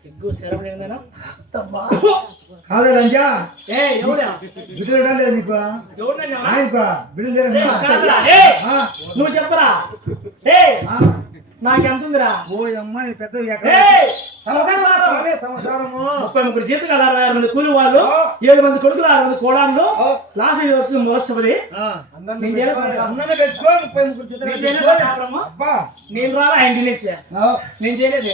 సిగ్గు శరమేనా కాదే రంజా ఏ ఎవరా బిడ్డలు లేదు నీకు ఎవరన్నా ఆయనకు బిడ్డలు నువ్వు చెప్పరా ఏ నాకెంత ఉందిరా ఓ అమ్మాయి పెద్ద సంవత్సరము 33 జీతం కదా 66 మంది కూలి వాళ్ళు 7 మంది కొడుకులు 6 మంది కోడాళ్ళు లాస్ట్ వచ్చి మోస్తపది నేను రాలా ఆయన తినేచ్చా నేను చేయలేదు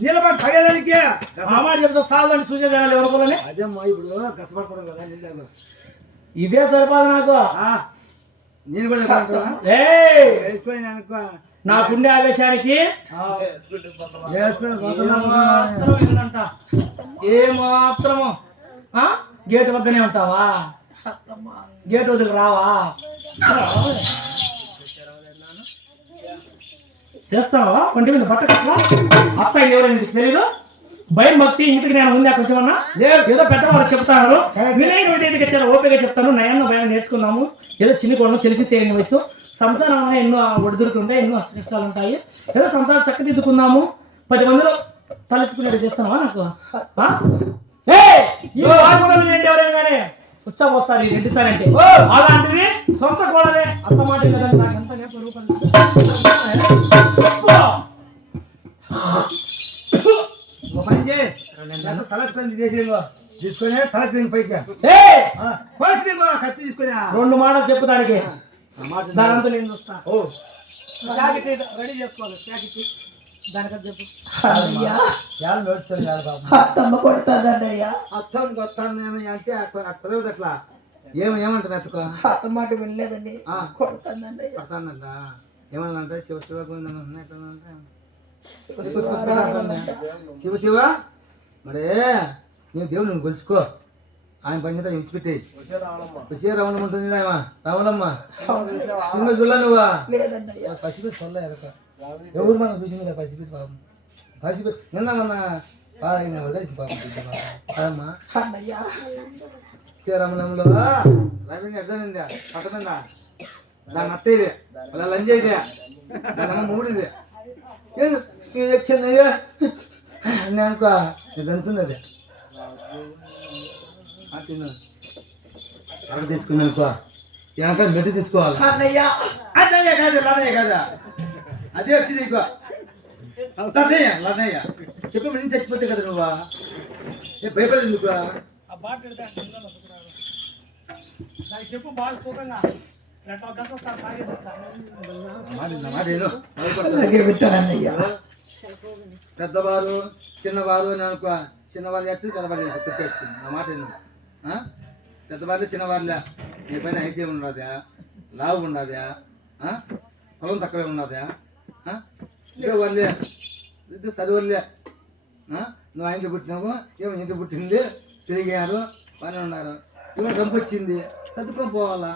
నీళ్ళ తాగేదానికి చెప్తా సాగుని సూచన జనాలు ఎవరుకోవాలని అదేమ్మా ఇప్పుడు కష్టపడతాం కదా నీళ్ళు ఇదే సరిపోదు నాకు నేను కూడా నాకుండే ఆవేశానికి ఏ మాత్రము గేట్ వద్దనే ఉంటావా గేట్ వదిలి రావా చేస్తావా ఒంటి మీద బట్ట కట్లా అత్తాయి ఎవరైనా తెలీదు భయం భక్తి ఇంటికి నేను ముందే కొంచెమన్నా ఏదో పెద్దవాళ్ళు చెప్తాను వినయన ఇంటికి వచ్చారు ఓపిక చెప్తాను నయాన్న భయం నేర్చుకున్నాము ఏదో చిన్న కూడా తెలిసి తేలిన వయసు సంసారం ఎన్నో ఒడిదురుకుంటాయి ఎన్నో అష్ట కష్టాలు ఉంటాయి ఏదో సంసారం చక్కదిద్దుకుందాము 10 మందిలో తలెత్తుకునేది చేస్తున్నావా నాకు ఎవరైనా కానీ ఉచ్చపోస్తారు ఈ రెడ్డి సార్ అంటే అలాంటిది సొంత కోడలే అంత మాట నాకెంత తలెత్తి తీసుకొని తలెత్తి పైకి కత్తి తీసుకొని 2 మాటలు చెప్పు దానికి దానంతా నేను చూస్తా రెడీ చేసుకోవాలి దానికది చెప్పు. అన్నయ్య యాళ్ళు నోడ్చాను కాదు బాబు. అత్తమ్మ కొడుతుందన్నయ్య. అత్తం కొత్తాను అంటే అట్లా అట్లా ఏమంటారు ఎత్తుకో అత్త మాట వినలేదండి. కొడుతుందన్నయ్య. కొడతానంట ఏమన్నా శివ శివ శివ శివ మరే నేను దేవుడు నువ్వు కొలుచుకో ఆయన పని చేత ఇన్స్పెక్ట్ విషయ రమణ ఉంటుంది రావణమ్మ సినిమా చూడలే నువ్వా లేదన్నయ్య. పసిపెట్టి చూడలే ఎవరు మనం చూసింది కదా పసిపెట్టి పాపం పసిపెట్టి నిన్న మన పాడైన వదిలేసి పాపం కాదమ్మా అన్నయ్య శ్రీరామనంలో రవిని అర్థమైందా పట్టమైందా దాని అత్త ఇదే వాళ్ళ లంజ ఇదే దాని అమ్మ మూడు ఇదే వచ్చిందయ్యా నేను అనుకో ఇది అంతుంది అది అక్కడ తీసుకుని అనుకో వెనక మెట్టు తీసుకోవాలి అన్నయ్య అన్నయ్య కాదు లన్నయ్య కాదా అదే వచ్చింది ఇంకో లన్నయ్య లన్నయ్య చెప్పు నేను చచ్చిపోతే కదా నువ్వా భయపడదు ఎందుకు ఆ బాట పెడితే ఆ కింద నొక్కుతున్నాడు. దానికి చెప్పు బాగా సుఖంగా 2 గంటలు ఒకసారి తాగేసి మాట ఏదో అలాగే పెట్టానన్నయ్య. పెద్దవారు చిన్నవారు అని అనుకో చిన్నవారు చేస్తుంది పెద్దవారు చేస్తుంది తిప్పేస్తుంది నా మాట ఏను పెద్దవాళ్ళే చిన్నవాళ్ళే నీ పైన హైట్ ఏమి ఉన్నదా లావు ఉన్నదా పొలం తక్కువే ఉన్నదా ఇదే వాళ్ళే ఇద్దరు చదువులే నువ్వు ఆ ఇంట్లో పుట్టినావు ఏమో ఇంట్లో పుట్టింది పెరిగారు బాగానే ఉన్నారు ఏమో రంపు వచ్చింది సర్దుకొని పోవాలా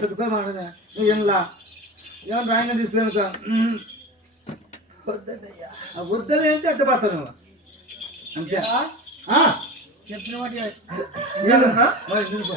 సర్దుకొని మాట్లాడే నువ్వు ఏమలా ఏమన్నా రాయినా తీసుకున్నానుకో వద్దన్నయ్య. వద్దని అంటే అడ్డపోతాను నువ్వు అంతే చెప్పిన వాటి మరి ఎందుకు?